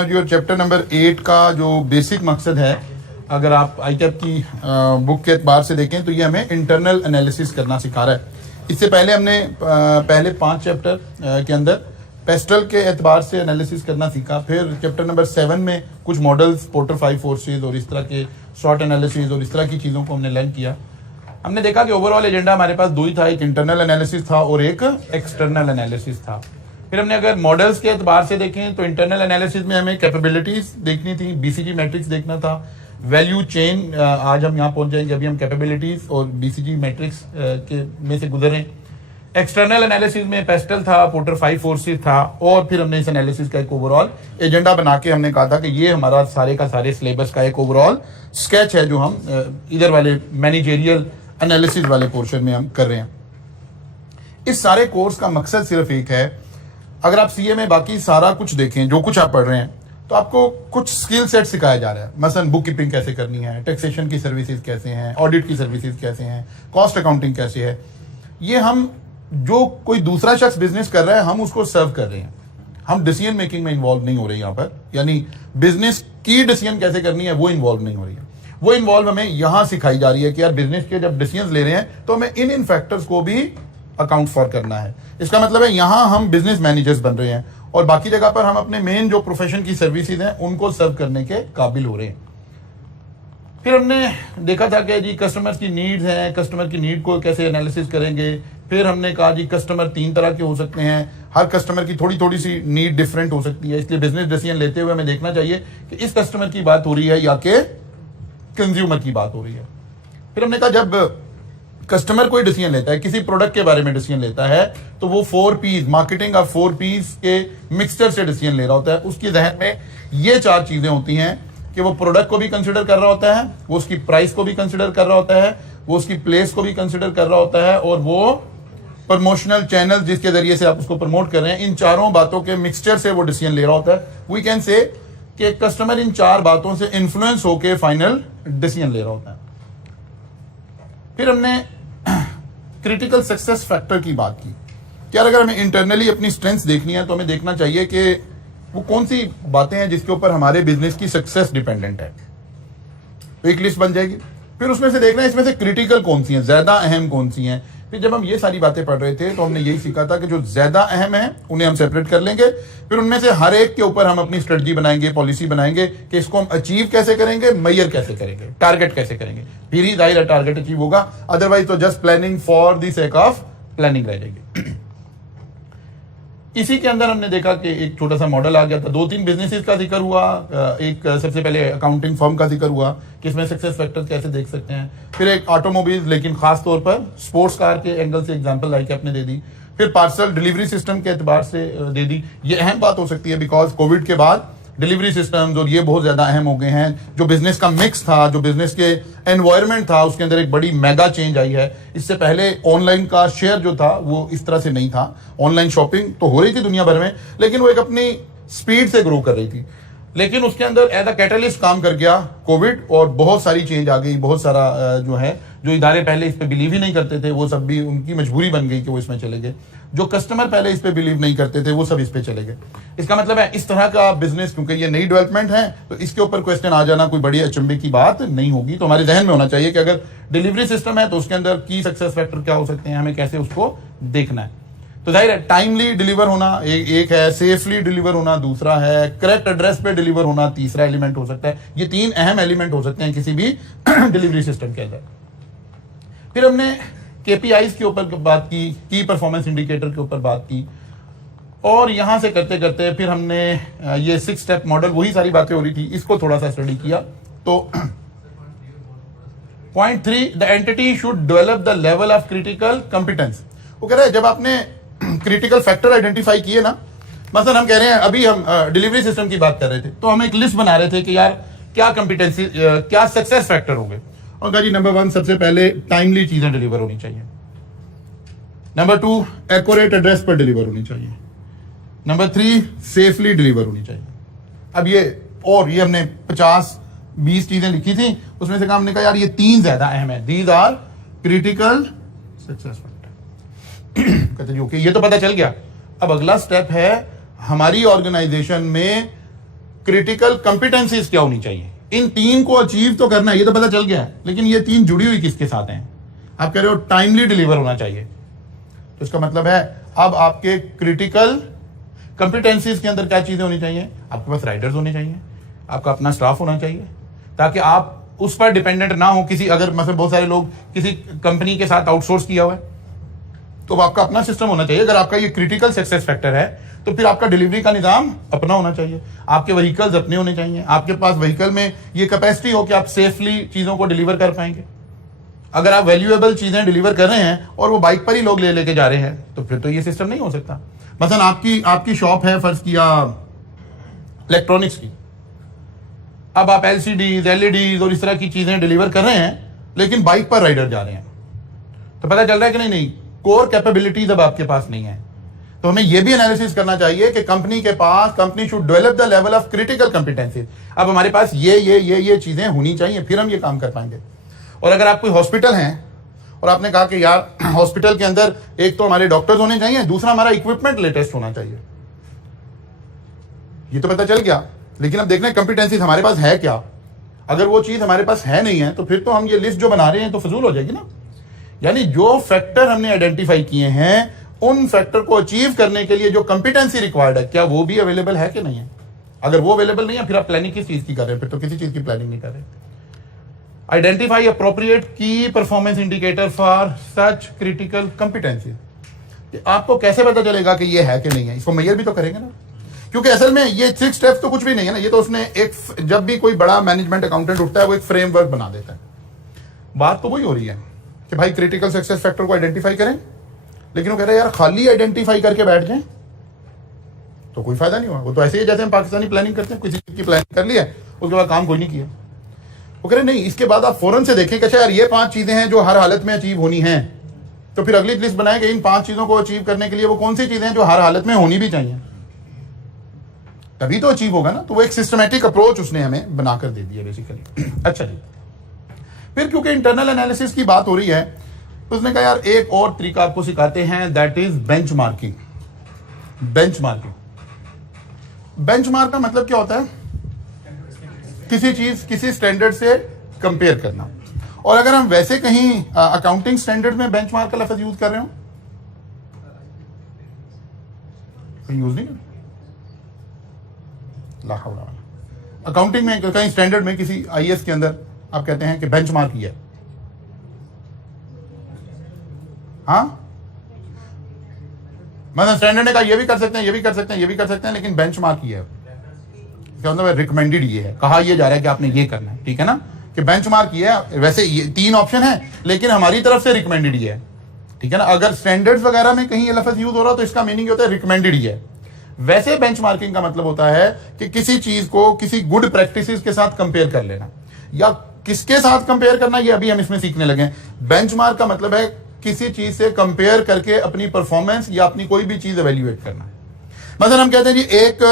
हैं जी, और chapter number 8 का जो बेसिक मकसद है, अगर आप आईकैप की बुक के एतबार से देखें तो ये हमें इंटरनल एनालिसिस करना सिखा रहा है। इससे पहले हमने पहले 5 चैप्टर के अंदर पेस्टल के एतबार से एनालिसिस करना सीखा। फिर चैप्टर नंबर 7 में कुछ मॉडल्स, पोर्टर 5 फोर्सेज और इस तरह के शॉर्ट एनालिसिस और इस तरह की चीज़ों को हमने लर्न किया। हमने देखा कि ओवरऑल एजेंडा हमारे पास 2 ही था, एक इंटरनल एनालिसिस था और एक एक्सटर्नल एनालिसिस था। फिर हमने अगर मॉडल्स के एतबार से देखें तो इंटरनल एनालिसिस में हमें कैपेबिलिटीज देखनी थी, बीसीजी मैट्रिक्स देखना था, वैल्यू चेन, आज हम यहाँ पहुंच जाएंगे अभी हम कैपेबिलिटीज और बीसीजी मैट्रिक्स के में से गुजरे। एक्सटर्नल एनालिसिस में पेस्टल था, पोर्टर 5 फोर्सेज था, और फिर हमने इस एनालिसिस का एक ओवरऑल एजेंडा बना के हमने कहा था कि ये हमारा सारे का सारे सिलेबस का एक ओवरऑल स्केच है जो हम इधर वाले मैनेजेरियल एनालिसिस वाले पोर्शन में हम कर रहे हैं। इस सारे कोर्स का मकसद सिर्फ एक है, अगर आप सीए में बाकी सारा कुछ देखें, जो कुछ आप पढ़ रहे हैं, तो आपको कुछ स्किल सेट सिखाया जा रहा है। मसलन बुक कीपिंग कैसे करनी है, टैक्सेशन की सर्विसेज कैसे हैं, ऑडिट की सर्विसेज कैसे हैं, कॉस्ट अकाउंटिंग कैसे है। ये हम जो कोई दूसरा शख्स बिजनेस कर रहा है हम उसको सर्व कर रहे हैं, हम डिसीजन मेकिंग में इन्वॉल्व नहीं हो रहे यहाँ पर, यानी बिजनेस की डिसीजन कैसे करनी है वो इन्वॉल्व नहीं हो रही है। वो इन्वॉल्व हमें यहाँ सिखाई जा रही है कि यार बिजनेस के जब डिसीजन ले रहे हैं तो हमें इन फैक्टर्स को भी अकाउंट फॉर करना है। इसका मतलब है यहाँ हम बिजनेस मैनेजर्स बन रहे हैं और बाकी जगह पर हम अपने मेन जो प्रोफेशन की सर्विसेज हैं उनको सर्व करने के काबिल हो रहे हैं। फिर हमने देखा था कि जी कस्टमर की नीड्स हैं, कस्टमर की नीड को कैसे एनालिसिस करेंगे। फिर हमने कहा जी कस्टमर 3 तरह के हो सकते हैं, हर कस्टमर की थोड़ी थोड़ी सी नीड डिफरेंट हो सकती है, इसलिए बिजनेस डिसीजन लेते हुए हमें देखना चाहिए कि इस कस्टमर की बात हो रही है या कि कंज्यूमर की बात हो रही है। फिर हमने कहा जब कस्टमर कोई डिसीजन लेता है, किसी प्रोडक्ट के बारे में डिसीजन लेता है, तो वो 4 P's, मार्केटिंग ऑफ 4 P's के मिक्सचर से डिसीजन ले रहा होता है। उसके जहन में ये 4 चीजें होती हैं कि वो प्रोडक्ट को भी कंसिडर कर रहा होता है, वो उसकी प्राइस को भी कंसिडर कर रहा होता है, वो उसकी प्लेस को भी कंसिडर कर रहा होता है, और वो प्रमोशनल चैनल जिसके जरिए से आप उसको प्रमोट कर रहे हैं, इन चारों बातों के मिक्सचर से वो डिसीजन ले रहा होता है। वी कैन से कि कस्टमर इन 4 बातों से इन्फ्लुएंस होकर फाइनल डिसीजन ले रहा होता है। फिर हमने क्रिटिकल सक्सेस फैक्टर की बात की कि यार अगर हमें इंटरनली अपनी स्ट्रेंथ्स देखनी है तो हमें देखना चाहिए कि वो कौन सी बातें हैं जिसके ऊपर हमारे बिजनेस की सक्सेस डिपेंडेंट है। तो एक लिस्ट बन जाएगी, फिर उसमें से देखना है इसमें से क्रिटिकल कौन सी हैं, ज्यादा अहम कौन सी हैं। फिर जब हम ये सारी बातें पढ़ रहे थे तो हमने यही सीखा था कि जो ज्यादा अहम है उन्हें हम सेपरेट कर लेंगे, फिर उनमें से हर एक के ऊपर हम अपनी स्ट्रेटजी बनाएंगे, पॉलिसी बनाएंगे कि इसको हम अचीव कैसे करेंगे, मेजर कैसे करेंगे, टारगेट कैसे करेंगे, फिर ही जाहिर है टारगेट अचीव होगा। अदरवाइज तो just planning for the sake of planning रह जाएगी। इसी के अंदर हमने देखा कि एक छोटा सा मॉडल आ गया था, 2-3 बिजनेसेस का जिक्र हुआ, एक सबसे पहले अकाउंटिंग फर्म का जिक्र हुआ कि इसमें सक्सेस फैक्टर्स कैसे देख सकते हैं, फिर एक ऑटोमोबाइल लेकिन खास तौर पर स्पोर्ट्स कार के एंगल से एग्जांपल लाइक आपने दे दी, फिर पार्सल डिलीवरी सिस्टम के एतबार से दे दी। ये अहम बात हो सकती है बिकॉज कोविड के बाद डिलीवरी सिस्टम्स और ये बहुत ज्यादा अहम हो गए हैं। जो बिजनेस का मिक्स था, जो बिजनेस के एनवायरनमेंट था, उसके अंदर एक बड़ी मेगा चेंज आई है। इससे पहले ऑनलाइन का शेयर जो था वो इस तरह से नहीं था। ऑनलाइन शॉपिंग तो हो रही थी दुनिया भर में, लेकिन वो एक अपनी स्पीड से ग्रो कर रही थी, लेकिन उसके अंदर एज अ कैटलिस्ट काम कर गया कोविड और बहुत सारी चेंज आ गई। बहुत सारा जो है, जो इदारे पहले इस पे बिलीव ही नहीं करते थे वो सब भी उनकी मजबूरी बन गई कि वो इसमें चले गए। जो कस्टमर पहले इस पे बिलीव नहीं करते थे वो सब इस पे चले गए। इसका मतलब है इस तरह का बिजनेस, क्योंकि ये नई डेवलपमेंट है तो इसके ऊपर क्वेश्चन आ जाना कोई बड़ी अचंभे की बात नहीं होगी। तो हमारे जहन में होना चाहिए कि अगर डिलीवरी सिस्टम है तो उसके अंदर की सक्सेस फैक्टर क्या हो सकते हैं, हमें कैसे उसको देखना है। तो जाहिर है टाइमली डिलीवर होना एक है, सेफली डिलीवर होना दूसरा है, करेक्ट एड्रेस पे डिलीवर होना तीसरा एलिमेंट हो सकता है। ये 3 अहम एलिमेंट हो सकते हैं किसी भी डिलीवरी सिस्टम के अंदर। फिर हमने केपीआईज के ऊपर बात की परफॉर्मेंस इंडिकेटर के ऊपर बात की, और यहां से करते करते फिर हमने ये 6 स्टेप मॉडल, वही सारी बातें हो रही थी, इसको थोड़ा सा स्टडी किया। तो point 3, the entity should develop the level of critical competence. वो कह रहे हैं जब आपने क्रिटिकल फैक्टर आइडेंटिफाई किए ना, मतलब हम कह रहे हैं अभी हम डिलीवरी सिस्टम की बात कर रहे थे तो हम एक लिस्ट बना रहे थे कि यार क्या कॉम्पिटेंसी, क्या सक्सेस फैक्टर होंगे। और कहा जी नंबर 1 सबसे पहले टाइमली चीजें डिलीवर होनी चाहिए, नंबर 2 एक्यूरेट एड्रेस पर डिलीवर होनी चाहिए, नंबर 3 सेफली डिलीवर होनी चाहिए। अब ये हमने 50-20 चीजें लिखी थी, उसमें से हमने कहा यार ये 3 ज्यादा अहम है, these are critical success factor. कहते जी ओके, ये तो पता चल गया। अब अगला स्टेप है हमारी ऑर्गेनाइजेशन में क्रिटिकल कंपिटेंसीज क्या होनी चाहिए। इन तीन को अचीव तो करना है, ये तो पता चल गया है, लेकिन ये तीन जुड़ी हुई किसके साथ हैं? आप कह रहे हो टाइमली डिलीवर होना चाहिए, तो इसका मतलब है अब आपके क्रिटिकल कंपिटेंसीज के अंदर क्या चीजें होनी चाहिए? आपके पास राइडर्स होने चाहिए, आपका अपना स्टाफ होना चाहिए, ताकि आप उस पर डिपेंडेंट ना हो किसी, अगर मतलब बहुत सारे लोग किसी कंपनी के साथ आउटसोर्स किया हुआ है, तो आपका अपना सिस्टम होना चाहिए। अगर आपका ये क्रिटिकल सक्सेस फैक्टर है तो फिर आपका डिलीवरी का निजाम अपना होना चाहिए, आपके व्हीकल्स अपने होने चाहिए, आपके पास व्हीकल में ये कैपेसिटी हो कि आप सेफली चीजों को डिलीवर कर पाएंगे। अगर आप वैल्यूएबल चीजें डिलीवर कर रहे हैं और वो बाइक पर ही लोग ले लेके जा रहे हैं, तो फिर तो ये सिस्टम नहीं हो सकता। मसलन आपकी शॉप है, फर्ज किया इलेक्ट्रॉनिक्स की, अब आप एलसीडीज, एलईडीज और इस तरह की चीजें डिलीवर कर रहे हैं, लेकिन बाइक पर राइडर जा रहे हैं, तो पता चल रहा है कि नहीं कोर कैपेबिलिटीज अब आपके पास नहीं है। तो हमें यह भी एनालिसिस करना चाहिए कि company should develop the level of critical competency. अब हमारे पास ये चीजें होनी चाहिए, फिर हम ये काम कर पाएंगे। और अगर आप कोई हॉस्पिटल हैं और आपने कहा कि यार हॉस्पिटल के अंदर एक तो हमारे डॉक्टर्स होने चाहिए, दूसरा हमारा इक्विपमेंट लेटेस्ट होना चाहिए, ये तो पता चल गया, लेकिन अब देखना है कंपिटेंसीज हमारे पास है क्या। अगर वो चीज हमारे पास है नहीं है, तो फिर तो हम ये लिस्ट जो बना रहे हैं तो फजूल हो जाएगी ना। यानी जो फैक्टर हमने आइडेंटिफाई किए हैं, उन फैक्टर को अचीव करने के लिए जो कंपिटेंसी रिक्वायर्ड है, क्या वो भी अवेलेबल है कि नहीं है। अगर वो अवेलेबल नहीं है, फिर आप प्लानिंग किस चीज की कर रहे हैं? फिर तो किसी चीज की प्लानिंग नहीं कर रहे। आइडेंटिफाई अप्रोप्रिएट की performance indicator for such critical competency. आपको कैसे पता चलेगा कि ये है कि नहीं है? इसको मेजर भी तो करेंगे ना, क्योंकि असल में ये 6 स्टेप्स तो कुछ भी नहीं है ना। ये तो उसने एक, जब भी कोई बड़ा मैनेजमेंट अकाउंटेंट उठता है, वो एक फ्रेमवर्क बना देता है। बात तो वही हो रही है कि भाई क्रिटिकल सक्सेस फैक्टर को आइडेंटिफाई करें, लेकिन वो कह रहे हैं यार खाली आइडेंटिफाई करके बैठ जाएं तो कोई फायदा नहीं हुआ। वो तो ऐसे ही जैसे हम पाकिस्तानी प्लानिंग करते हैं, किसी चीज की प्लानिंग कर लिया, उसके बाद काम कोई नहीं किया। वो कह रहे नहीं, इसके बाद आप फौरन से देखें कि अच्छा यार ये 5 चीजें हैं जो हर हालत में अचीव होनी है, तो फिर अगली लिस्ट बनाए कि इन 5 चीजों को अचीव करने के लिए वो कौन सी चीजें हैं जो हर हालत में होनी भी चाहिए, तभी तो अचीव होगा ना। तो वो एक सिस्टमैटिक अप्रोच उसने हमें बनाकर दे दिया बेसिकली। अच्छा जी, फिर क्योंकि इंटरनल एनालिसिस की बात हो रही है, तो उसने कहा यार एक और तरीका आपको सिखाते हैं, दैट इज बेंचमार्किंग। बेंचमार्क का मतलब क्या होता है? किसी चीज, किसी स्टैंडर्ड से कंपेयर करना। और अगर हम वैसे कहीं अकाउंटिंग स्टैंडर्ड में बेंचमार्क का लफ्ज यूज कर रहे हो, यूज नहीं, अकाउंटिंग में कहीं स्टैंडर्ड में किसी आईएएस के अंदर आप कहते हैं कि बेंचमार्क ही है, हाँ, मतलब स्टैंडर्ड ने कहा ये भी कर सकते हैं, ये भी कर सकते हैं, ये भी कर सकते हैं, लेकिन बेंचमार्क ही है, क्या मतलब रिकमेंडेड ये है, कहा ये जा रहा है कि आपने ये करना है, ठीक है ना, कि बेंचमार्क ये है। वैसे ये 3 ऑप्शन है, लेकिन हमारी तरफ से रिकमेंडेड ही है, ठीक है ना। अगर स्टैंडर्ड्स वगैरह में कहीं ये लफ्ज यूज हो रहा तो इसका मीनिंग होता है रिकमेंडेड ही है। वैसे बेंचमार्किंग का मतलब होता है कि किसी चीज को किसी गुड प्रैक्टिसेस के साथ कंपेयर कर लेना, या किसके साथ कंपेयर करना, ये अभी हम इसमें सीखने लगे हैं। बेंचमार्क का मतलब है किसी चीज से कंपेयर करके अपनी परफॉर्मेंस या अपनी कोई भी चीज एवेल्युएट करना है। मतलब हम कहते हैं जी एक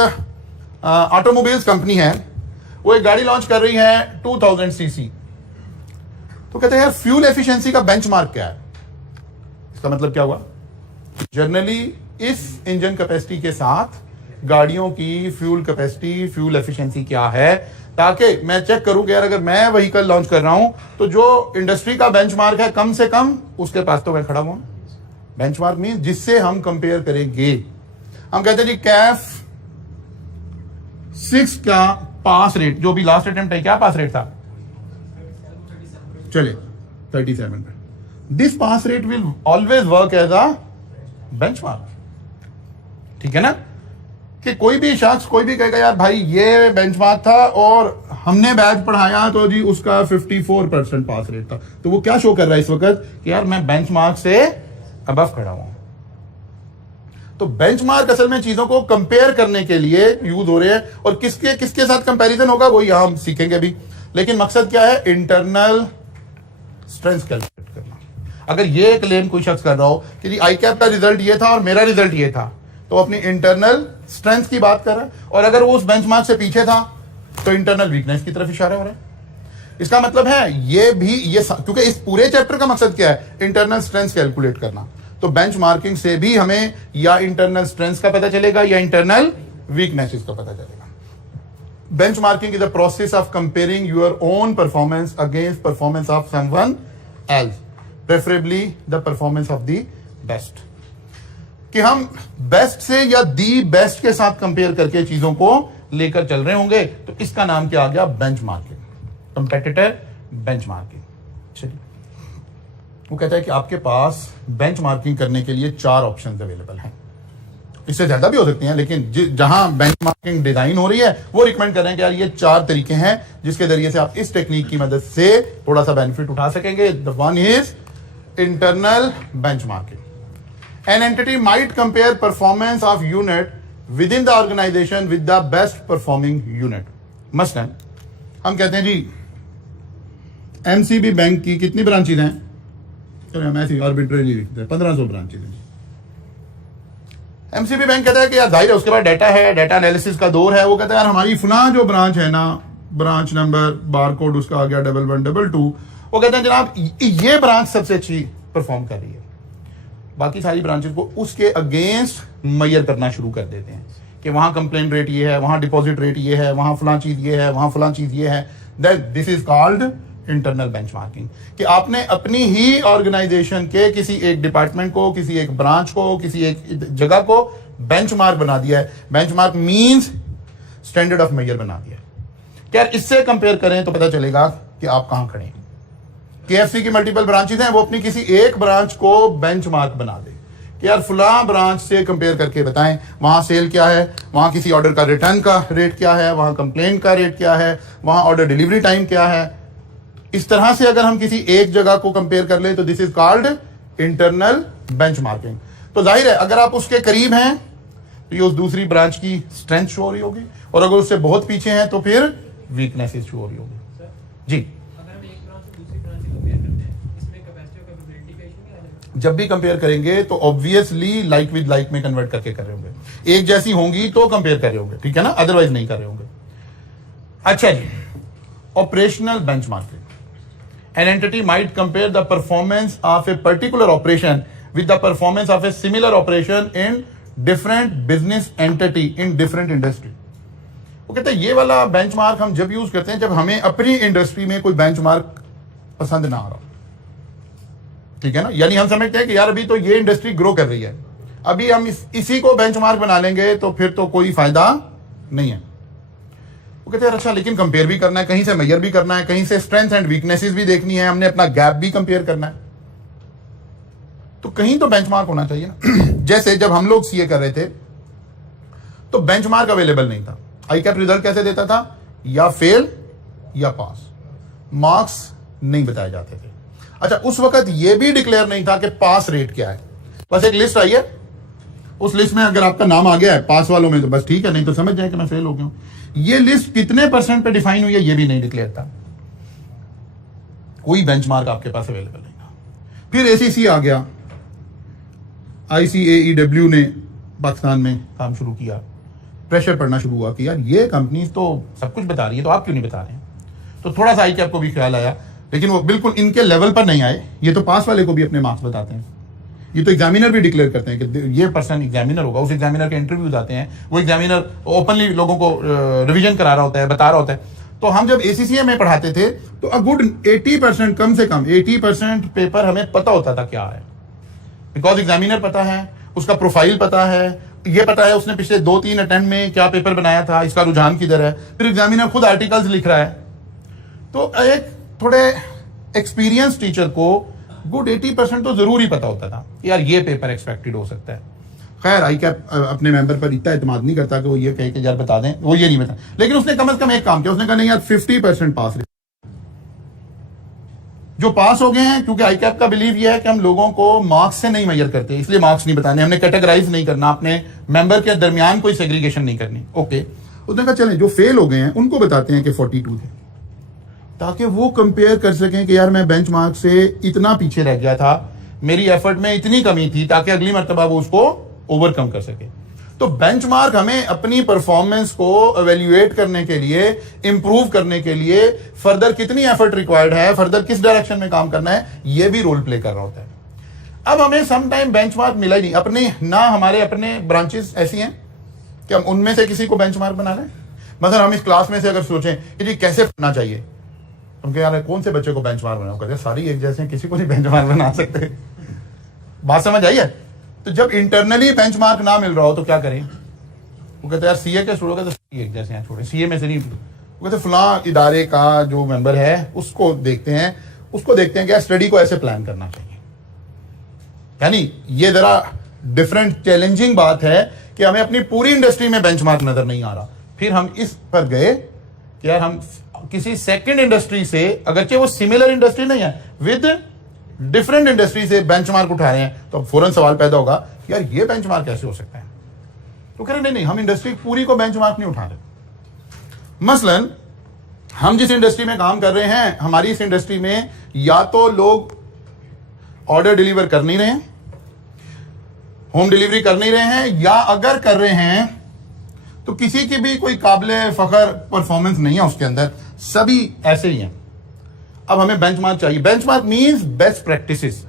ऑटोमोबाइल्स कंपनी है, वो एक गाड़ी लॉन्च कर रही है 2000 सीसी, तो कहते हैं यार फ्यूल एफिशिएंसी का बेंचमार्क क्या है? इसका मतलब क्या हुआ? जनरली इस इंजन कैपेसिटी के साथ गाड़ियों की फ्यूल कैपेसिटी, फ्यूल एफिशिएंसी क्या है, ताकि मैं चेक करूं कि यार अगर मैं व्हीकल लॉन्च कर रहा हूं तो जो इंडस्ट्री का बेंचमार्क है कम से कम उसके पास तो मैं खड़ा हूं। बेंचमार्क मींस जिससे हम कंपेयर करेंगे। हम कहते हैं जी कैफ 6 का पास रेट, जो भी लास्ट अटेम्प्ट है, क्या पास रेट था? चले 37 पे। This pass rate will always work as a benchmark, ठीक है ना। कि कोई भी शख्स, कोई भी कहेगा यार भाई ये बेंचमार्क था और हमने बैच पढ़ाया तो जी उसका 54% पास रेट था, तो वो क्या शो कर रहा है इस वक्त कि यार मैं बेंचमार्क से अबव खड़ा हूं। तो बेंचमार्क असल में चीजों को कंपेयर करने के लिए यूज हो रहे हैं, और किसके किसके साथ कंपैरिजन होगा वो यहां हम सीखेंगे भी। लेकिन मकसद क्या है? इंटरनल स्ट्रेंथ कैलकुलेट करना। अगर ये क्लेम कोई शख्स कर रहा हो कि जी आईकैप का रिजल्ट ये था और मेरा रिजल्ट ये था, तो अपनी इंटरनल स्ट्रेंथ की बात कर रहा है, और अगर वो उस बेंचमार्क से पीछे था तो इंटरनल वीकनेस की तरफ इशारा हो रहा है। इसका मतलब है ये भी, ये क्योंकि इस पूरे चैप्टर का मकसद क्या है? इंटरनल स्ट्रेंथ कैलकुलेट करना। तो बेंचमार्किंग से भी हमें या इंटरनल स्ट्रेंथ का पता चलेगा या इंटरनल वीकनेसेस का पता चलेगा। benchmarking is a process of comparing your own performance against performance of someone else, preferably the performance of the best. कि हम बेस्ट से या दी बेस्ट के साथ कंपेयर करके चीजों को लेकर चल रहे होंगे, तो इसका नाम क्या आ गया? Benchmarking, competitor benchmarking. चलिए, वो कहता है कि आपके पास बेंचमार्किंग करने के लिए 4 ऑप्शंस अवेलेबल हैं। इससे ज्यादा भी हो सकती हैं, लेकिन जहां बेंचमार्किंग डिजाइन हो रही है वो रिकमेंड कर रहे हैं कि यार ये 4 तरीके हैं जिसके जरिए से आप इस टेक्निक की मदद से थोड़ा सा बेनिफिट उठा सकेंगे। The one is internal benchmarking. An entity might compare performance of unit within the organisation with the best performing unit. मसलन हम कहते हैं जी एमसीबी बैंक की कितनी ब्रांचेज हैं? चलो हम ऐसी आर्बिट्रेरी लिखते हैं, 1500 ब्रांचेज हैं। एमसीबी बैंक कहता है कि यार जाहिर है उसके पास डाटा है, डाटा एनालिसिस का दौर है। वो कहता है यार हमारी फलां जो ब्रांच है ना, ब्रांच नंबर बार कोड उसका आ गया 1122, वो कहते हैं जनाब ये ब्रांच सबसे अच्छी परफॉर्म कर रही है। बाकी सारी ब्रांचेस को उसके अगेंस्ट मेजर करना शुरू कर देते हैं कि वहां कंप्लेंट रेट ये है, वहां डिपॉजिट रेट ये है, वहां फलां चीज ये है, वहां फलां चीज ये है। This is called internal benchmarking. कि आपने अपनी ही ऑर्गेनाइजेशन के किसी एक डिपार्टमेंट को, किसी एक ब्रांच को, किसी एक जगह को बेंचमार्क बना दिया है। Benchmark means standard of measure बना दिया है। क्या इससे कंपेयर करें तो पता चलेगा कि आप कहां खड़े हैं। केएफसी की मल्टीपल ब्रांचेस हैं, वो अपनी किसी एक ब्रांच को बेंचमार्क बना दे कि यार फलां ब्रांच से कंपेयर करके बताएं वहां सेल क्या है, वहां किसी ऑर्डर का रिटर्न का रेट क्या है, वहां कंप्लेंट का रेट क्या है, वहां ऑर्डर डिलीवरी टाइम क्या है। इस तरह से अगर हम किसी एक जगह को कंपेयर कर ले तो this is called internal benchmarking. तो जाहिर है अगर आप उसके करीब हैं तो ये उस दूसरी ब्रांच की स्ट्रेंथ शो हो रही होगी, और अगर उससे बहुत पीछे हैं तो फिर वीकनेसेस शो हो रही होगी। जी, जब भी कंपेयर करेंगे तो ऑब्वियसली लाइक विद लाइक में कन्वर्ट करके कर रहे होंगे। एक जैसी होंगी तो कंपेयर कर रहे होंगे, ठीक है ना, अदरवाइज नहीं कर रहे होंगे। अच्छा जी, operational benchmarking. An entity might compare the performance of a particular operation with the performance of a similar operation in different business entity in different industry. वो कहते हैं ये वाला बेंचमार्क हम जब यूज करते हैं जब हमें अपनी इंडस्ट्री में कोई बेंचमार्क पसंद ना आ रहा, ठीक है ना। यानी हम समझते हैं कि यार अभी तो ये इंडस्ट्री ग्रो कर रही है, अभी हम इसी को बेंचमार्क बना लेंगे तो फिर तो कोई फायदा नहीं है। वो कहते हैं अच्छा लेकिन कंपेयर भी करना है, कहीं से मेजर भी करना है, कहीं से स्ट्रेंथ एंड वीकनेसेस भी देखनी है, हमने अपना गैप भी कंपेयर करना है, तो कहीं तो बेंचमार्क होना चाहिए ना। जैसे जब हम लोग सीए कर रहे थे तो बेंचमार्क अवेलेबल नहीं था। आईकैप रिजल्ट कैसे देता था? या फेल या पास, मार्क्स नहीं बताए जाते थे। अच्छा, उस वक्त यह भी डिक्लेयर नहीं था कि पास रेट क्या है। बस एक लिस्ट आई है, उस लिस्ट में अगर आपका नाम आ गया है पास वालों में तो बस ठीक है, नहीं तो समझ जाए कि मैं फेल हो गया हूं। ये लिस्ट कितने % पे डिफाइन हुई है ये भी नहीं डिक्लेयर था। कोई बेंचमार्क आपके पास अवेलेबल नहीं था। फिर एसीसी आ गया, ICAEW ने पाकिस्तान में काम शुरू किया, प्रेशर पड़ना शुरू हुआ कि यार ये कंपनी तो सब कुछ बता रही है तो आप क्यों नहीं बता रहे हैं। तो थोड़ा सा आईकैप को भी ख्याल आया, लेकिन वो बिल्कुल इनके लेवल पर नहीं आए। ये तो पास वाले को भी अपने मार्क्स बताते हैं, ये तो एग्जामिनर भी डिक्लेयर करते हैं कि ये पर्सन एग्जामिनर होगा, उस एग्जामिनर के इंटरव्यूज आते हैं, वो एग्जामिनर ओपनली लोगों को रिवीजन करा रहा होता है, बता रहा होता है। तो हम जब ACCA में पढ़ाते थे तो अ गुड 80%, कम से कम 80% पेपर हमें पता होता था क्या है, बिकॉज एग्जामिनर पता है, उसका प्रोफाइल पता है, ये पता है उसने पिछले 2-3 अटेम्प्ट में क्या पेपर बनाया था, इसका रुझान किधर है। फिर एग्जामिनर खुद आर्टिकल्स लिख रहा है, तो एक थोड़े एक्सपीरियंस टीचर को गुड 80% तो जरूर ही पता होता था यार ये पेपर एक्सपेक्टेड हो सकता है। खैर आईकैप अपने मेंबर पर इतना एतमाद नहीं करता कि वो ये कहे कि यार बता दें, वो ये नहीं बता, लेकिन उसने कम से कम एक काम किया, उसने कहा नहीं यार 50% पास रहे जो पास हो गए हैं, क्योंकि आईकैप का बिलीव ये है कि हम लोगों को मार्क्स से नहीं मेजर करते, इसलिए मार्क्स नहीं बताने, हमने कैटेगराइज नहीं करना, अपने मेंबर के दरमियान कोई सेग्रीगेशन नहीं करनी। ओके, उसने कहा चलें जो फेल हो गए हैं उनको बताते हैं कि 42 थे, ताकि वो कंपेयर कर सकें कि यार मैं बेंचमार्क से इतना पीछे रह गया था, मेरी एफर्ट में इतनी कमी थी, ताकि अगली मर्तबा वो उसको ओवरकम कर सके। तो बेंचमार्क हमें अपनी परफॉर्मेंस को एवेल्युएट करने के लिए, इंप्रूव करने के लिए फर्दर कितनी एफर्ट रिक्वायर्ड है, फर्दर किस डायरेक्शन में काम करना है, ये भी रोल प्ले कर रहा होता है। अब हमें सम टाइम बेंचमार्क मिला ही नहीं, अपने ना हमारे अपने ब्रांचेस ऐसी हैं कि हम उनमें से किसी को बेंचमार्क बना लें। मतलब हम इस क्लास में से अगर सोचें कि जी कैसे पढ़ना चाहिए, हम कहें यार कौन से बच्चे को बेंचमार्क बनाओ, कहते हैं सारी एक जैसे हैं, किसी को नहीं बेंचमार्क बना सकते। बात समझ आई है? तो जब इंटरनली बेंचमार्क ना मिल रहा हो तो क्या करें? वो कहते हैं यार सीए के स्टूडेंट कहते हैं एक जैसे हैं, छोड़े सीए में से नहीं, वो कहते फलां इदारे का जो मेंबर है उसको देखते हैं कि यार स्टडी को ऐसे प्लान करना चाहिए। यानी ये जरा डिफरेंट चैलेंजिंग बात है कि हमें अपनी पूरी इंडस्ट्री में बेंचमार्क नजर नहीं आ रहा। फिर हम इस पर गए कि यार हम किसी सेकंड इंडस्ट्री से, अगरचे वो सिमिलर इंडस्ट्री नहीं है, विद डिफरेंट इंडस्ट्री से बेंचमार्क उठा रहे हैं, तो फौरन सवाल पैदा होगा कि यार ये बेंचमार्क कैसे हो सकता है? तो कह रहे नहीं, हम इंडस्ट्री पूरी को बेंचमार्क नहीं उठा रहे। मसलन हम जिस इंडस्ट्री में काम कर रहे हैं, हमारी इस इंडस्ट्री में या तो लोग ऑर्डर डिलीवर कर नहीं रहे हैं, होम डिलीवरी कर नहीं रहे हैं, या अगर कर रहे हैं तो किसी की भी कोई काबिले फखर परफॉर्मेंस नहीं है उसके अंदर, सभी ऐसे ही हैं। अब हमें बेंचमार्क चाहिए। बेंचमार्क मींस बेस्ट प्रैक्टिसेस